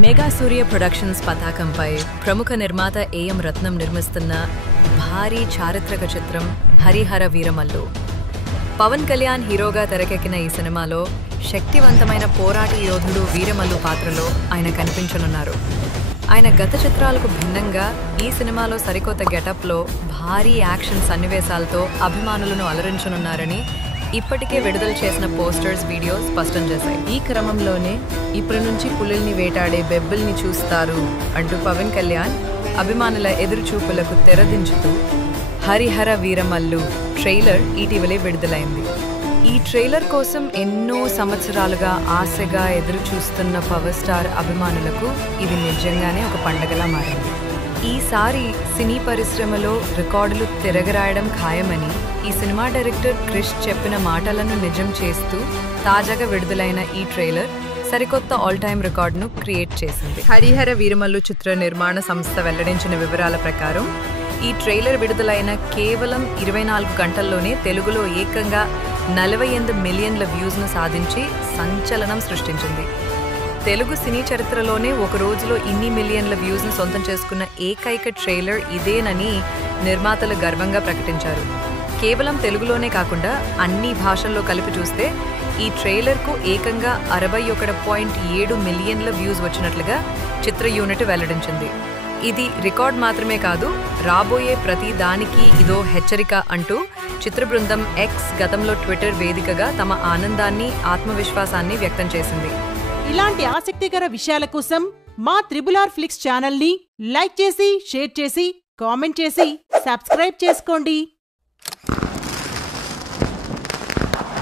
Mega సూర్య productions పతాకంపై ప్రముఖ నిర్మాత ఏఎం రత్నం నిర్మిస్తున్న భారీ చారిత్రక చిత్రం హరిహర వీరమల్లు. పవన్ కళ్యాణ్ హీరోగా తెరకెక్కిన ఈ సినిమాలో శక్తివంతమైన పోరాట యోధుడు వీరమల్లు పాత్రలో ఆయన కనిపించనున్నారు. ఆయన గత చిత్రాలకు భిన్నంగా ఈ సినిమాలో సరికొత్త గెటప్లో భారీ యాక్షన్ సన్నివేశాలతో అభిమానులను అలరించనున్నారని ఇప్పటికే విడుదల చేసిన పోస్టర్స్, వీడియోస్ స్పష్టం చేశాయి. ఈ క్రమంలోనే ఇప్పటి నుంచి పులుల్ని వేటాడే బెబ్బుల్ని చూస్తారు అంటూ పవన్ కళ్యాణ్ అభిమానుల ఎదురుచూపులకు తెరదించుతూ హరిహర వీరమల్లు ట్రైలర్ ఇటీవలే విడుదలైంది. ఈ ట్రైలర్ కోసం ఎన్నో సంవత్సరాలుగా ఆశగా ఎదురుచూస్తున్న పవర్ స్టార్ అభిమానులకు ఇది నిజంగానే ఒక పండగలా మారింది. ఈసారి సినీ పరిశ్రమలో రికార్డులు తిరగరాయడం ఖాయమని ఈ సినిమా డైరెక్టర్ క్రిష్ చెప్పిన మాటలను నిజం చేస్తూ తాజాగా విడుదలైన ఈ ట్రైలర్ సరికొత్త ఆల్ టైమ్ రికార్డును క్రియేట్ చేసింది. హరిహర వీరమల్లు చిత్ర నిర్మాణ సంస్థ వెల్లడించిన వివరాల ప్రకారం ఈ ట్రైలర్ విడుదలైన కేవలం 24 గంటల్లోనే తెలుగులో ఏకంగా 48 మిలియన్ల వ్యూస్ను సాధించి సంచలనం సృష్టించింది. తెలుగు సినీ చరిత్రలోనే ఒక రోజులో ఇన్ని మిలియన్ల వ్యూస్ను సొంతం చేసుకున్న ఏకైక ట్రైలర్ ఇదేనని నిర్మాతలు గర్వంగా ప్రకటించారు. కేవలం తెలుగులోనే కాకుండా అన్ని భాషల్లో కలిపి చూస్తే ఈ ట్రైలర్కు ఏకంగా 61.7 మిలియన్ల వ్యూస్ వచ్చినట్లుగా చిత్ర యూనిట్ వెల్లడించింది. ఇది రికార్డ్ మాత్రమే కాదు, రాబోయే ప్రతి దానికి ఇదో హెచ్చరిక అంటూ చిత్ర బృందం ఎక్స్ గతంలో ట్విట్టర్ వేదికగా తమ ఆనందాన్ని, ఆత్మవిశ్వాసాన్ని వ్యక్తం చేసింది. ఇలాంటి ఆసక్తికర విషయాల కోసం మా త్రిబుల్-ఆర్ ఫ్లిక్స్ ఛానల్ని లైక్ చేసి, షేర్ చేసి, కామెంట్ చేసి, సబ్స్క్రైబ్ చేసుకోండి.